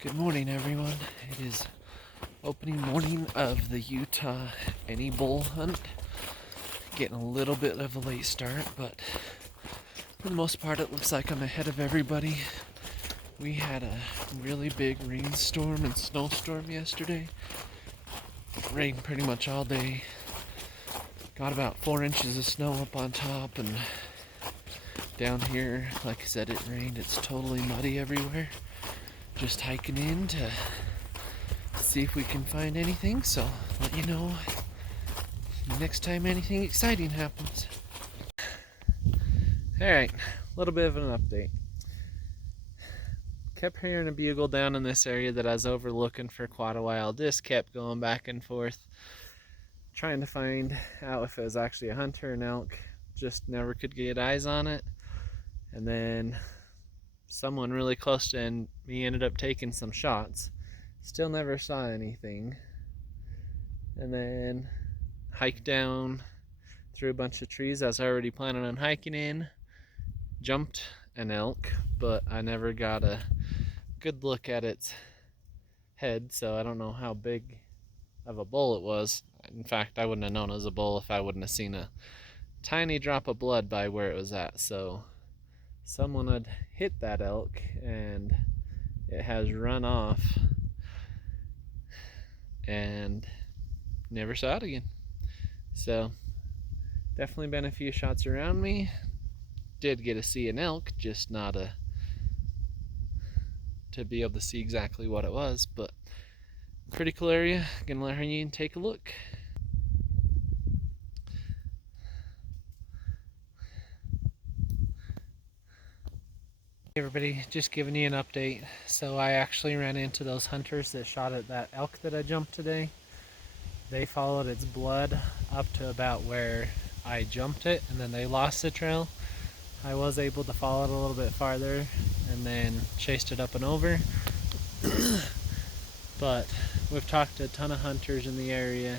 Good morning, everyone. It is opening morning of the Utah Anybull hunt. Getting a little bit of a late start, but for the most part it looks like I'm ahead of everybody. We had a really big rainstorm and snowstorm yesterday. Rained pretty much all day. Got about 4 inches of snow up on top, and down here, like I said, it rained. It's totally muddy everywhere. Just hiking in to see if we can find anything, so let you know next time anything exciting happens. Alright, a little bit of an update. Kept hearing a bugle down in this area that I was overlooking for quite a while. Just kept going back and forth, trying to find out if it was actually a hunter or an elk. Just never could get eyes on it. And then someone really close to me ended up taking some shots. Still never saw anything. And then hiked down through a bunch of trees I was already planning on hiking in. Jumped an elk, but I never got a good look at its head, so I don't know how big of a bull it was. In fact, I wouldn't have known it was a bull if I wouldn't have seen a tiny drop of blood by where it was at. So someone had hit that elk and it has run off and never saw it again. So definitely been a few shots around me. Did get to see an elk, just not to be able to see exactly what it was, but pretty cool area. Gonna let you take a look. Hey everybody, just giving you an update. So I actually ran into those hunters that shot at that elk that I jumped today. They followed its blood up to about where I jumped it, and then they lost the trail. I was able to follow it a little bit farther and then chased it up and over. But we've talked to a ton of hunters in the area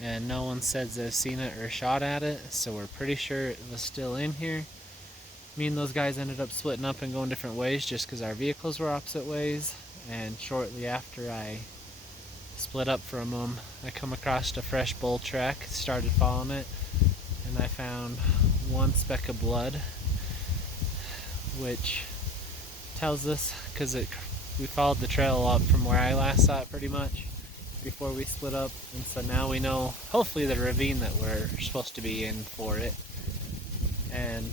and no one says they've seen it or shot at it, so we're pretty sure it was still in here. Me and those guys ended up splitting up and going different ways just because our vehicles were opposite ways, and shortly after I split up from them, I come across a fresh bull track, started following it, and I found one speck of blood, which tells us, because we followed the trail up from where I last saw it pretty much before we split up, and so now we know hopefully the ravine that we're supposed to be in for it. And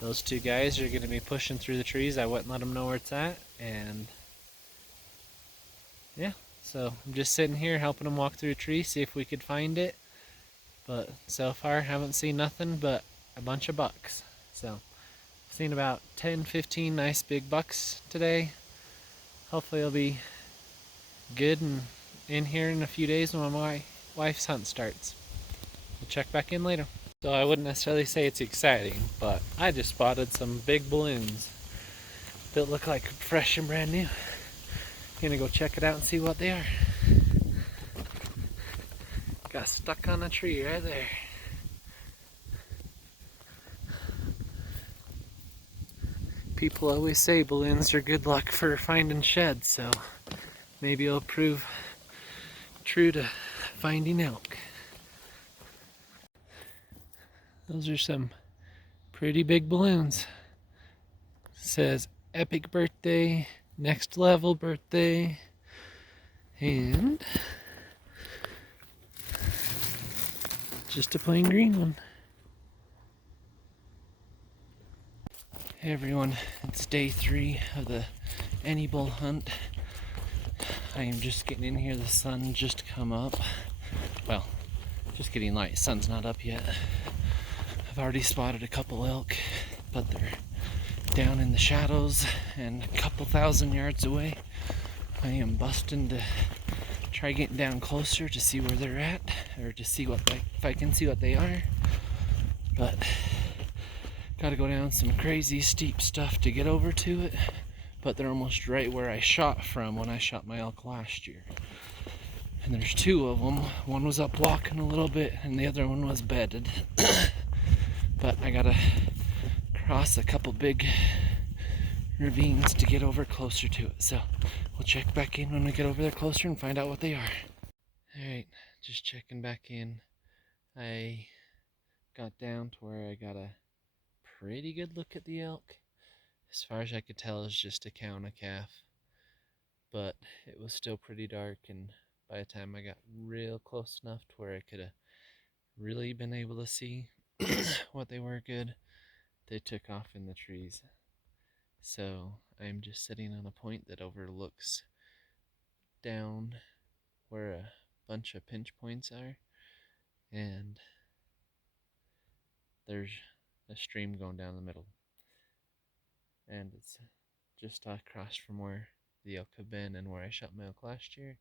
those two guys are going to be pushing through the trees. I wouldn't let them know where it's at, and yeah, so I'm just sitting here helping them walk through a tree, see if we could find it. But so far haven't seen nothing but a bunch of bucks. So I've seen about 10-15 nice big bucks today. Hopefully it'll be good and in here in a few days when my wife's hunt starts. We'll check back in later. So I wouldn't necessarily say it's exciting, but I just spotted some big balloons that look like fresh and brand new. Gonna go check it out and see what they are. Got stuck on a tree right there. People always say balloons are good luck for finding sheds, so maybe it'll prove true to finding elk. Those are some pretty big balloons. Says epic birthday, next level birthday, and just a plain green one. Hey everyone, it's day 3 of the Anybull hunt. I am just getting in here. The sun just come up. Well, just getting light. Sun's not up yet. I've already spotted a couple elk, but they're down in the shadows and a couple thousand yards away. I am busting to try getting down closer to see where they're at, or to see if I can see what they are. But gotta go down some crazy steep stuff to get over to it. But they're almost right where I shot from when I shot my elk last year. And there's 2 of them. One was up walking a little bit, and the other one was bedded. But I gotta cross a couple big ravines to get over closer to it. So we'll check back in when we get over there closer and find out what they are. Alright, just checking back in. I got down to where I got a pretty good look at the elk. As far as I could tell, it's just a cow and a calf. But it was still pretty dark, and by the time I got real close enough to where I could have really been able to see what they were good, they took off in the trees. So I'm just sitting on a point that overlooks down where a bunch of pinch points are, and there's a stream going down the middle, and it's just across from where the elk have been and where I shot my elk last year.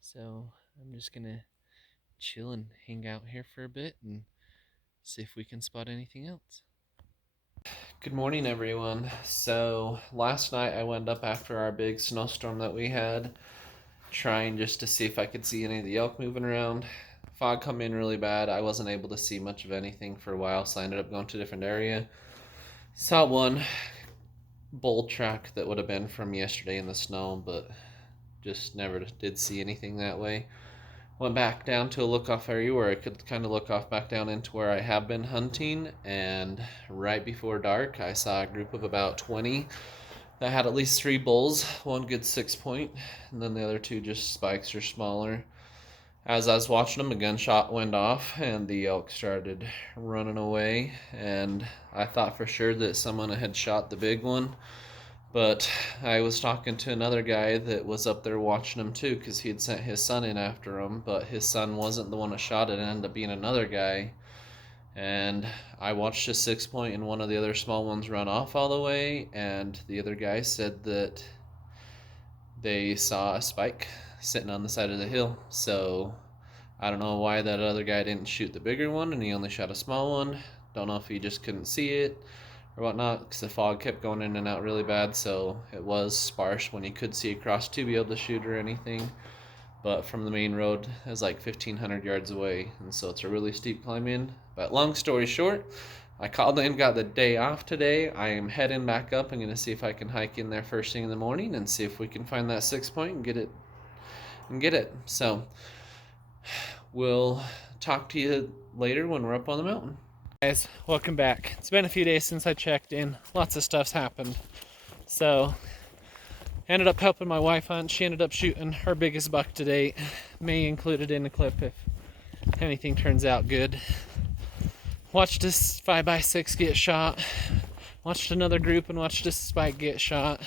So I'm just gonna chill and hang out here for a bit and see if we can spot anything else. Good morning, everyone. So last night I went up after our big snowstorm that we had, trying just to see if I could see any of the elk moving around. Fog come in really bad. I wasn't able to see much of anything for a while, so I ended up going to a different area. Saw one bull track that would have been from yesterday in the snow, but just never did see anything that way. Went back down to a look-off area where I could kind of look off back down into where I have been hunting, and right before dark I saw a group of about 20 that had at least 3 bulls, one good 6-point, and then the other 2 just spikes or smaller. As I was watching them, a gunshot went off and the elk started running away, and I thought for sure that someone had shot the big one, but I was talking to another guy that was up there watching him too, because he had sent his son in after him, but his son wasn't the one that shot it. It ended up being another guy, and I watched a 6-point and one of the other small ones run off all the way, and the other guy said that they saw a spike sitting on the side of the hill. So I don't know why that other guy didn't shoot the bigger one and he only shot a small one. Don't know if he just couldn't see it or whatnot, because the fog kept going in and out really bad, so it was sparse when you could see across to be able to shoot or anything. But from the main road, it was like 1,500 yards away, and so it's a really steep climb in. But long story short, I called in, got the day off today. I am heading back up. I'm going to see if I can hike in there first thing in the morning and see if we can find that 6-point and get it. So we'll talk to you later when we're up on the mountain. Guys, welcome back. It's been a few days since I checked in. Lots of stuff's happened. So ended up helping my wife hunt. She ended up shooting her biggest buck to date. May include it in the clip if anything turns out good. Watched this 5x6 get shot. Watched another group and watched this spike get shot.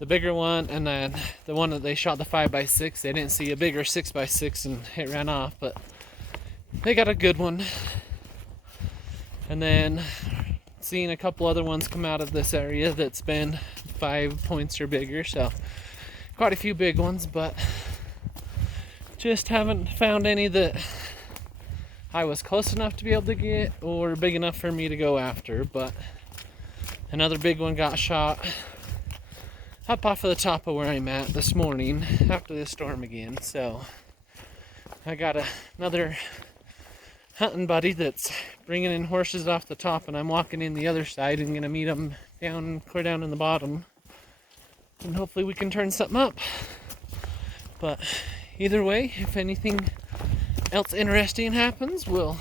The bigger one, and then the one that they shot the 5x6, they didn't see a bigger 6x6 and it ran off, but they got a good one. And then seeing a couple other ones come out of this area that's been 5 points or bigger, so quite a few big ones, but just haven't found any that I was close enough to be able to get or big enough for me to go after. But another big one got shot up off of the top of where I'm at this morning after the storm again. So I got another hunting buddy that's bringing in horses off the top, and I'm walking in the other side and gonna meet him clear down in the bottom, and hopefully we can turn something up. But either way, if anything else interesting happens, we'll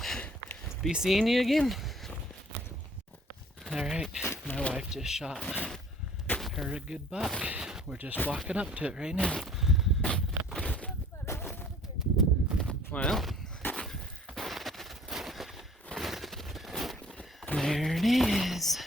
be seeing you again. Alright, my wife just shot her a good buck. We're just walking up to it right now. Well, there it is.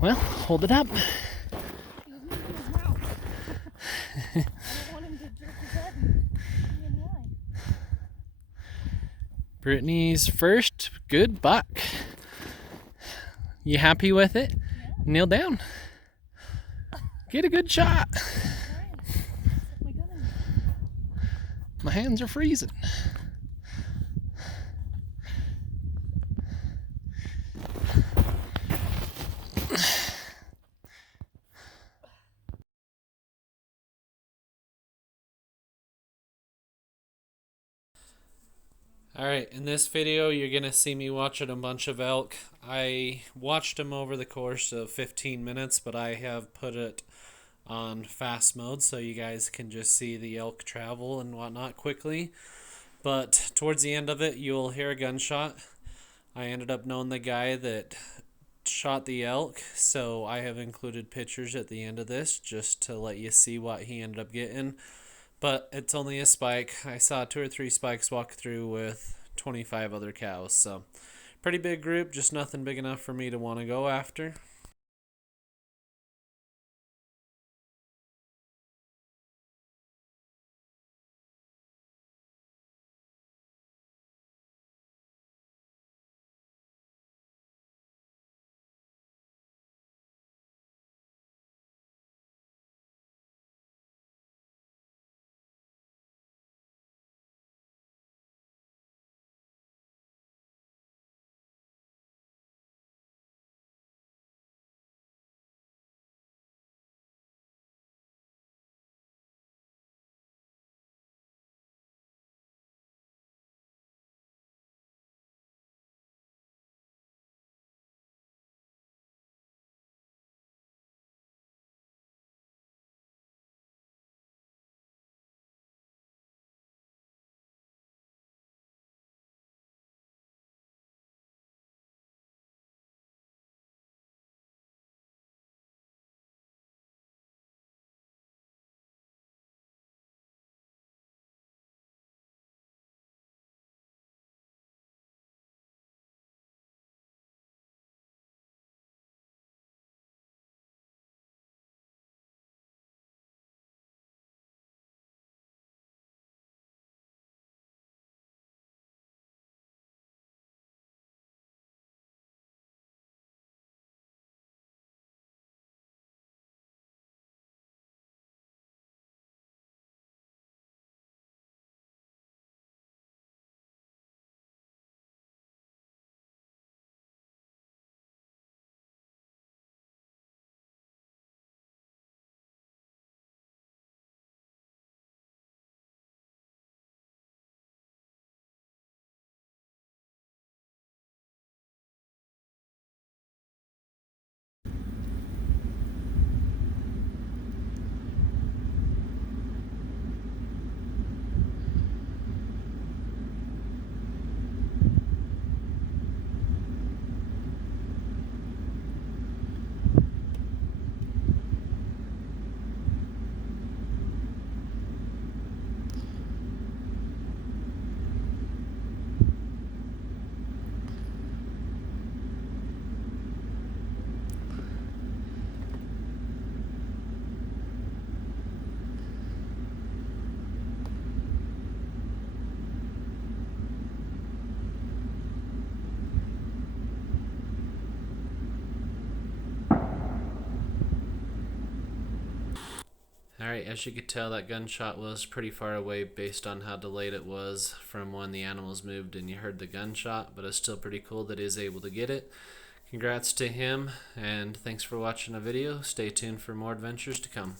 Well, hold it up. Brittany's first good buck. You happy with it? Yeah. Kneel down. Get a good shot. My hands are freezing. Alright, in this video you're going to see me watching a bunch of elk. I watched them over the course of 15 minutes, but I have put it on fast mode so you guys can just see the elk travel and whatnot quickly. But towards the end of it, you'll hear a gunshot. I ended up knowing the guy that shot the elk, so I have included pictures at the end of this just to let you see what he ended up getting. But it's only a spike. I saw 2 or 3 spikes walk through with 25 other cows, so pretty big group, just nothing big enough for me to want to go after. Alright, as you could tell, that gunshot was pretty far away based on how delayed it was from when the animals moved and you heard the gunshot, but it's still pretty cool that he is able to get it. Congrats to him, and thanks for watching the video. Stay tuned for more adventures to come.